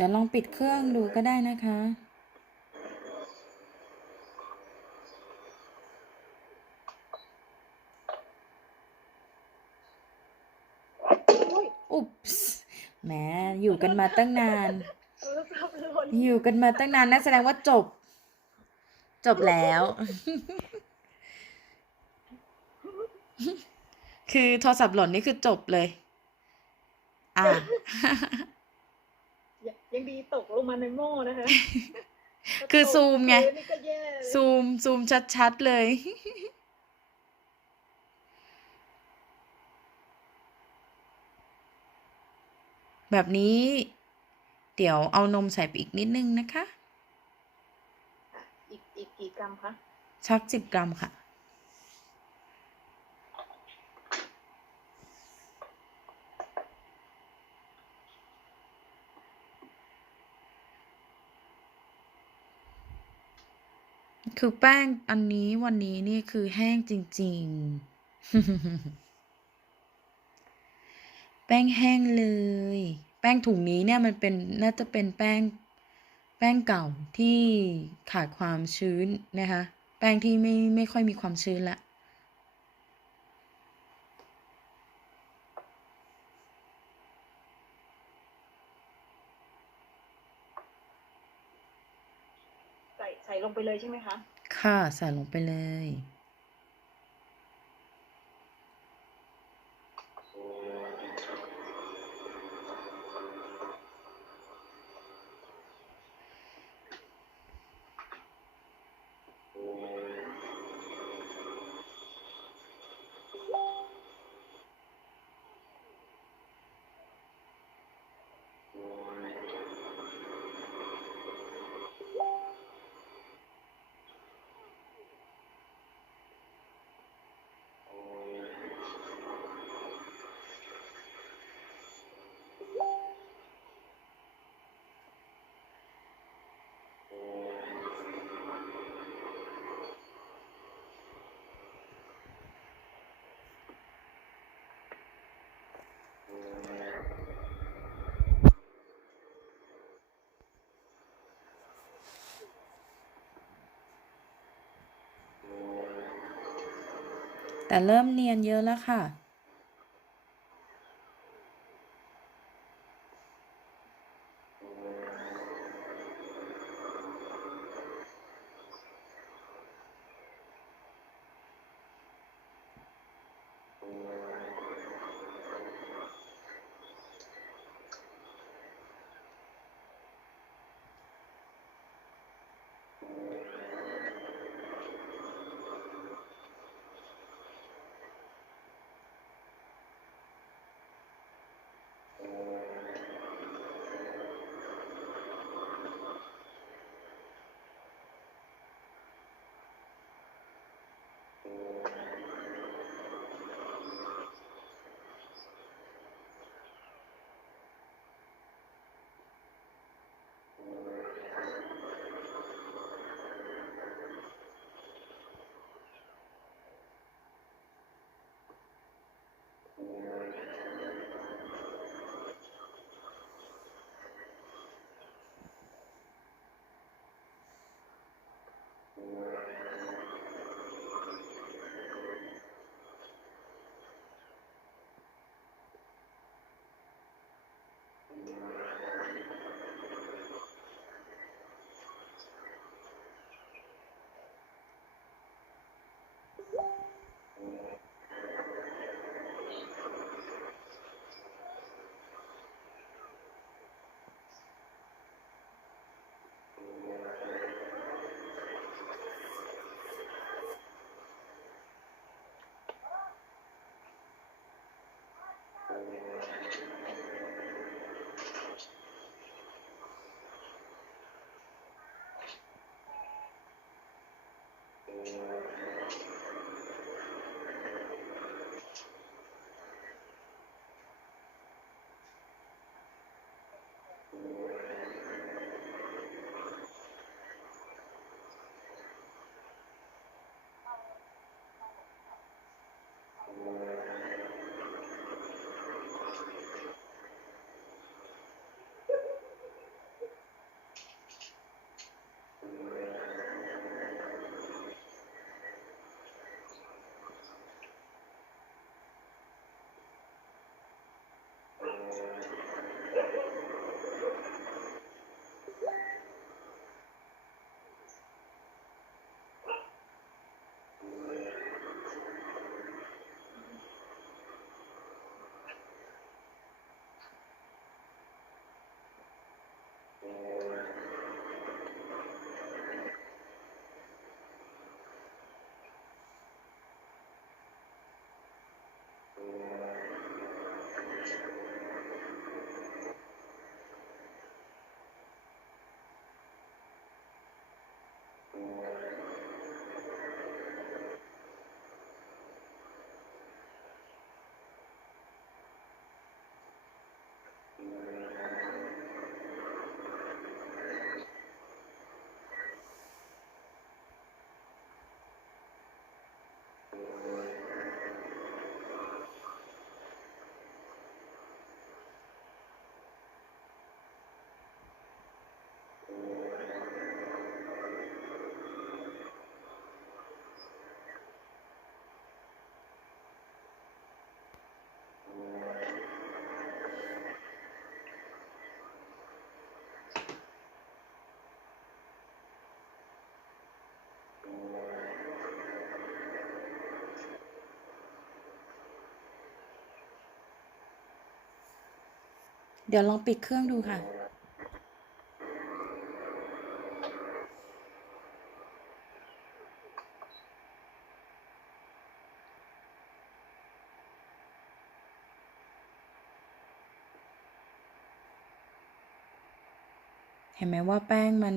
แต่ลองปิดเครื่องดูก็ได้นะคะ อุ๊บส์แหมอยู่กันมาตั้งนานโทรศัพท์หล่นอยู่กันมาตั้งนานนั่นแสดงว่าจบ จบแล้ว คือโทรศัพท์หล่นนี่คือจบเลย อ่า ยังยังดีตกลงมาในหม้อนะคะคือซูมไงถ้าตกพื้นนี่ก็แย่เลยซูม ซูมชัดๆเลย แบบนี้ เดี๋ยวเอานมใส่ไปอีกนิดนึงนะคะ อีก อีกกี่กรัมคะ ชักสิบกรัมค่ะ คือแป้งอันนี้วันนี้นี่คือแห้งจริง ๆ แป้งแห้งเลย แป้งถุงนี้เนี่ยมันเป็นน่าจะเป็นแป้งแป้งเก่าที่ขาดความชื้นนะคะ แป้งที่ไม่ไม่ค่อยมีความชื้นละ ใส่ใส่ลง ไปเลยใช่ไหมคะ ค่ะใส่ลงไปเลย แต่เริ่มเนียนเยอะแล้วค่ะ Thank you. Thank you. Thank you. เดี๋ยวลองปิดเครื่องดูค่ะ เห็นไหมว่าแป้งมัน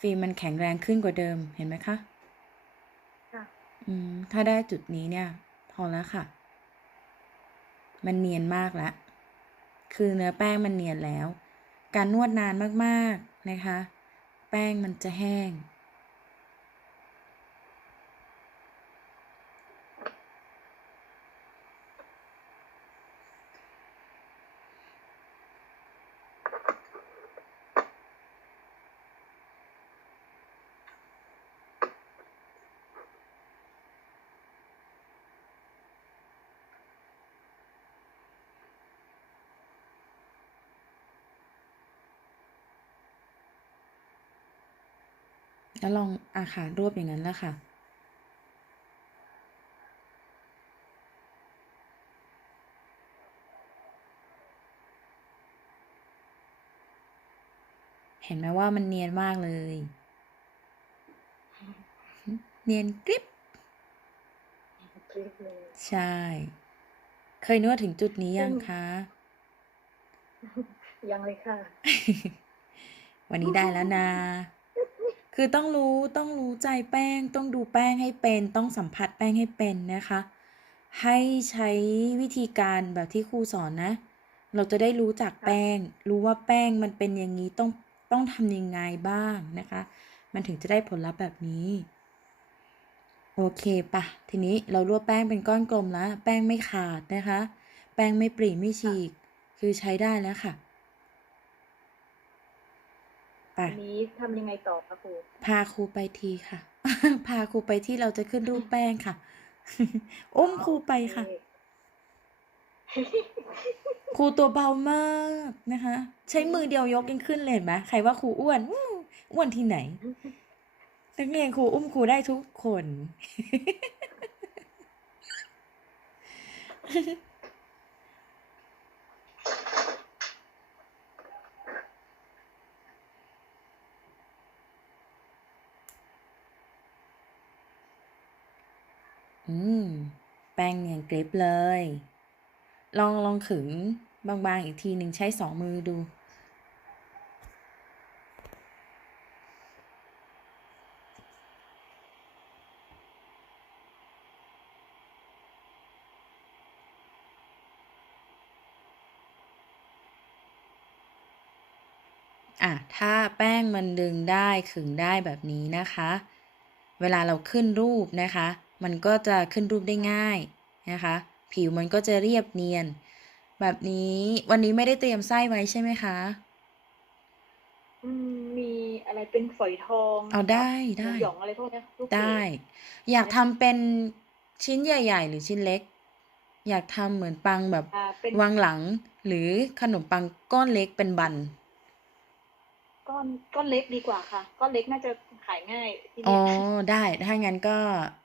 ฟิล์มมันแข็งแรงขึ้นกว่าเดิม เห็นไหมคะค่ะอืม ถ้าได้จุดนี้เนี่ย พอแล้วค่ะ มันเนียนมากแล้ว คือเนื้อแป้งมันเนียนแล้ว การนวดนานมากๆนะคะ แป้งมันจะแห้ง แล้วลองอาค่ะรวบอย่างนั้นแหละค่ะเห็นไหมว่ามันเนียนมากเลย เนียนกริบคลิปเลยใช่ เคยนวดถึงจุดนี้ยังคะ ยังเลยค่ะ วันนี้ได้แล้วนะ คือต้องรู้ต้องรู้ใจแป้ง ต้องดูแป้งให้เป็น ต้องสัมผัสแป้งให้เป็นนะคะ ให้ใช้วิธีการแบบที่ครูสอนนะ เราจะได้รู้จักแป้ง รู้ว่าแป้งมันเป็นอย่างนี้ต้องต้องทำยังไงบ้างนะคะ มันถึงจะได้ผลลัพธ์แบบนี้ โอเคปะทีนี้เรารวบแป้งเป็นก้อนกลมแล้ว แป้งไม่ขาดนะคะ แป้งไม่ปรีไม่ฉีก คือใช้ได้แล้วค่ะ อันนี้ทำยังไงต่อคะครู พาครูไปทีค่ะ พาครูไปที่เราจะขึ้นรูปแป้งค่ะ อุ้มครูไปค่ะโอเครูตัวเบามากนะคะ ใช้มือเดียวยกยังขึ้นเลยเห็นไหมใครว่าครูอ้วนอู้อ้วนที่ไหนนักเรียนครูอุ้มครูได้ทุกคน อืม แป้งเนียนกริบเลย ลองลองขึงบางๆอีกทีหนึ่งใช้สองมือดู อะ ถ้าแป้งมันดึงได้ขึงได้แบบนี้นะคะ เวลาเราขึ้นรูปนะคะ มันก็จะขึ้นรูปได้ง่ายนะคะ ผิวมันก็จะเรียบเนียน แบบนี้วันนี้ไม่ได้เตรียมไส้ไว้ใช่ไหมคะ อืมมีอะไรเป็นฝอยทองเอาได้หมูได้ หยองอะไรพวกเนี้ยลูกเกได้ อยากทำเป็นชิ้นใหญ่ ๆ หรือชิ้นเล็ก อยากทำเหมือนปังแบบอ่าเป็นวางหลัง หรือขนมปังก้อนเล็กเป็นบัน ก้อนก้อนเล็กดีกว่าค่ะ ก้อนเล็กน่าจะขายง่ายทีอ๋อ เนี้ยได้ ถ้างั้นก็เอ่อ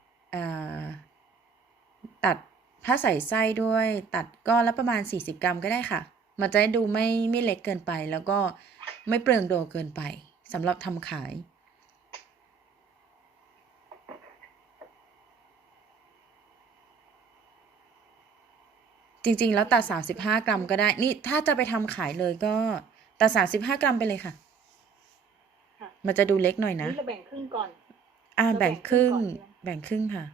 ตัดถ้าใส่ไส้ด้วย ตัดก้อนละประมาณ 40 กรัมก็ได้ค่ะ มันจะได้ดูไม่ไม่เล็กเกินไป แล้วก็ไม่เปลืองโดเกินไปสำหรับทำขาย จริงๆ แล้วตัด 35 กรัมก็ได้ นี่ถ้าจะไปทำขายเลยก็ตัด 35 กรัมไปเลยค่ะค่ะมันจะดูเล็กหน่อยนะนี่เราแบ่งครึ่งก่อน อ่าเราแบ่แบ่งงคครึ่รึ่งงก่อนใช่ไหม แบ่งครึ่งค่ะ